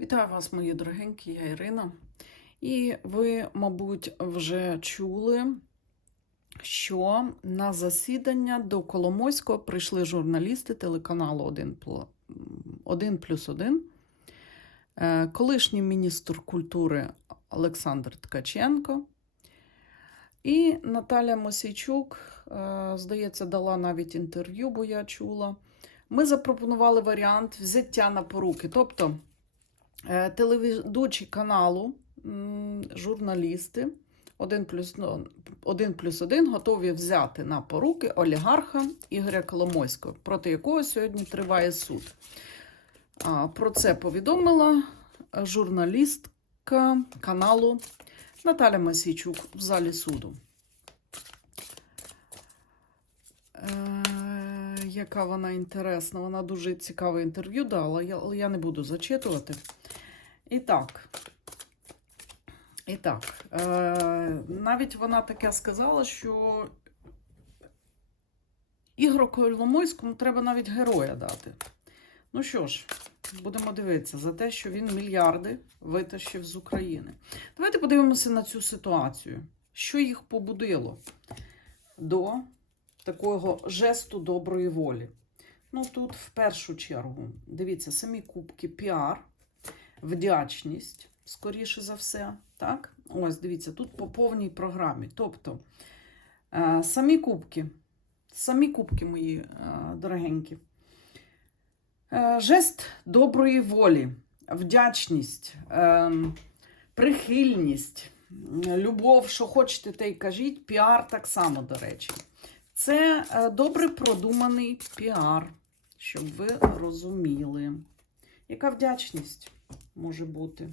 Вітаю вас, мої дорогенькі, я Ірина. І ви, мабуть, вже чули, що на засідання до Коломойського прийшли журналісти телеканалу 1 плюс 1. Е, Колишній міністр культури Олександр Ткаченко і Наталя Мосійчук, е, здається, дала навіть інтерв'ю, бо я чула. Ми запропонували варіант взяття на поруки. Тобто телеведучі каналу, журналісти 1 плюс, ну, 1 плюс 1 готові взяти на поруки олігарха Ігоря Коломойського, проти якого сьогодні триває суд. Про це повідомила журналістка каналу Наталя Масійчук в залі суду. Е, яка вона інтересна, вона дуже цікаве інтерв'ю дала, але я не буду зачитувати. І так. І е, навіть вона таке сказала, що Ігору Коломойському треба навіть героя дати. Ну що ж, будемо дивитися за те, що він мільярди витащив з України. Давайте подивимося на цю ситуацію. Що їх побудило до такого жесту доброї волі? Ну, тут в першу чергу, дивіться, самі кубки піар, вдячність, скоріше за все. Так? Ось, дивіться, тут по повній програмі. Тобто, е, самі кубки, самі кубки мої е, дорогенькі. Е, Жест доброї волі, вдячність, прихильність, любов, що хочете, те й кажіть, піар так само, до речі. Це добре продуманий піар, щоб ви розуміли. Яка вдячність може бути?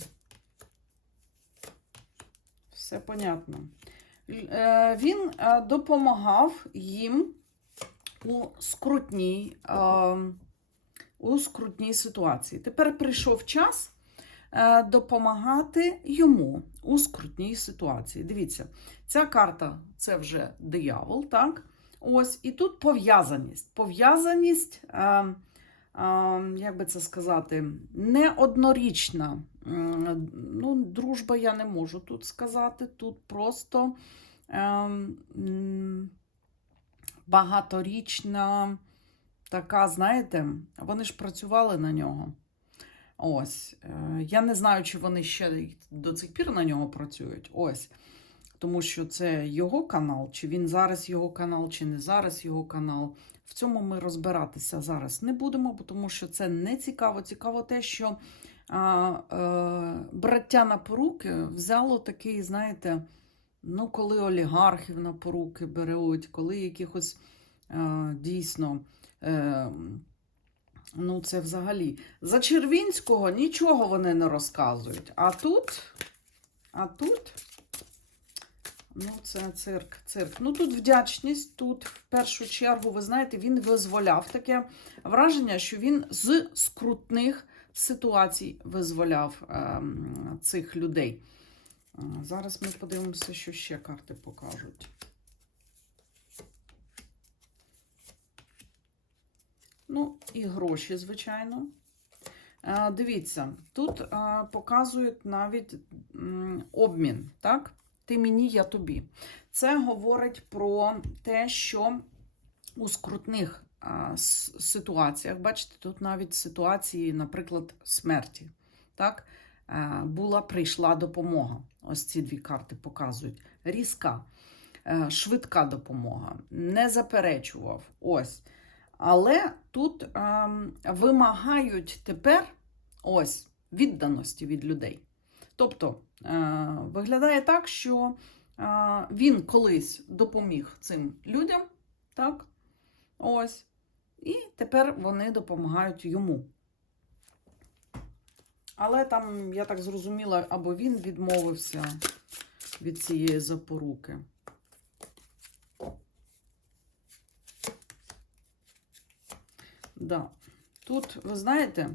Все понятно. Е, Він е, допомагав їм у скрутній, е, у скрутній ситуації. Тепер прийшов час допомагати йому у скрутній ситуації. Дивіться, ця карта це вже диявол, так? Ось, і тут пов'язаність. Пов'язаність, як би це сказати, неоднорічна. М, Ну, дружба я не можу тут сказати. Тут просто е, багаторічна така, знаєте, вони ж працювали на нього. Ось. Е, Я не знаю, чи вони ще до цих пір на нього працюють. Ось. Тому що це його канал, чи він зараз його канал, чи не зараз його канал. В цьому ми розбиратися зараз не будемо, тому що це не цікаво. Цікаво те, що а, е, браття на поруки взяло такий, знаєте, ну, коли олігархів на поруки беруть, коли якихось е, дійсно. Е, Ну, це взагалі. За Червінського нічого вони не розказують. А тут, а тут, ну, це цирк, цирк. Ну, тут вдячність, тут в першу чергу, ви знаєте, він визволяв таке враження, що він з скрутних ситуацій визволяв ем, цих людей. Е, Зараз ми подивимося, що ще карти покажуть. Ну, і гроші, звичайно. Е, Дивіться, тут е, показують навіть м, обмін, так? Ти мені, я тобі. Це говорить про те, що у скрутних е, ситуаціях, бачите, тут навіть ситуації, наприклад, смерті, так? Е, Була прийшла допомога. Ось ці дві карти показують. Різка, е, швидка допомога, не заперечував. Ось. Але тут ем, вимагають тепер ось відданості від людей. Тобто е, виглядає так, що е, він колись допоміг цим людям, так? Ось. І тепер вони допомагають йому. Але там, я так зрозуміла, або він відмовився від цієї запоруки. Да. Тут, ви знаєте,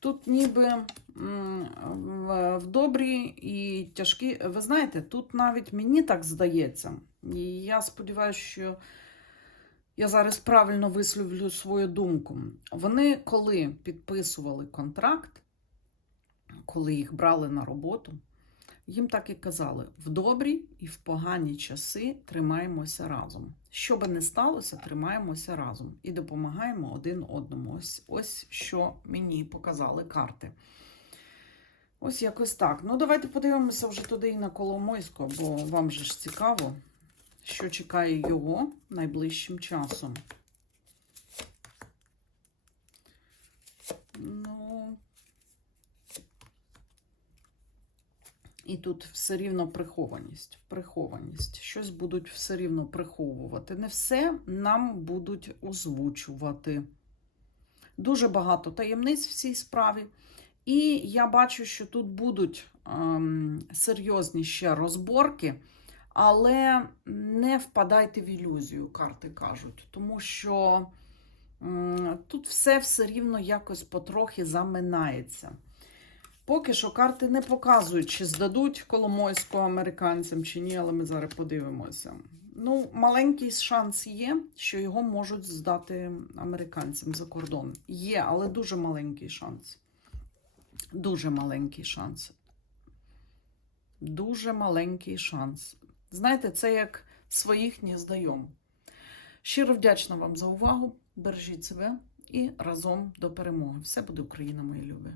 тут ніби в, добрі і тяжкі. Ви знаєте, тут навіть мені так здається. І я сподіваюся, що я зараз правильно висловлю свою думку. Вони, коли підписували контракт, коли їх брали на роботу, їм так і казали: в добрі і в погані часи тримаємося разом. Що би не сталося, тримаємося разом і допомагаємо один одному. Ось, ось що мені показали карти. Ось якось так. Ну, давайте подивимося вже туди і на Коломойського, бо вам же ж цікаво, що чекає його найближчим часом. Ну. І тут все рівно прихованість. Прихованість. Щось будуть все рівно приховувати. Не все нам будуть озвучувати. Дуже багато таємниць в цій справі. І я бачу, що тут будуть ем, серйозні ще розборки, але не впадайте в ілюзію, карти кажуть, тому що м, тут все все рівно якось потрохи заминається. Поки що карти не показують, чи здадуть Коломойського американцям чи ні, але ми зараз подивимося. Ну, маленький шанс є, що його можуть здати американцям за кордон. Є, але дуже маленький шанс. Дуже маленький шанс. Дуже маленький шанс. Знаєте, це як своїх не здаємо. Щиро вдячна вам за увагу. Бережіть себе і разом до перемоги. Все буде Україна, мої любі.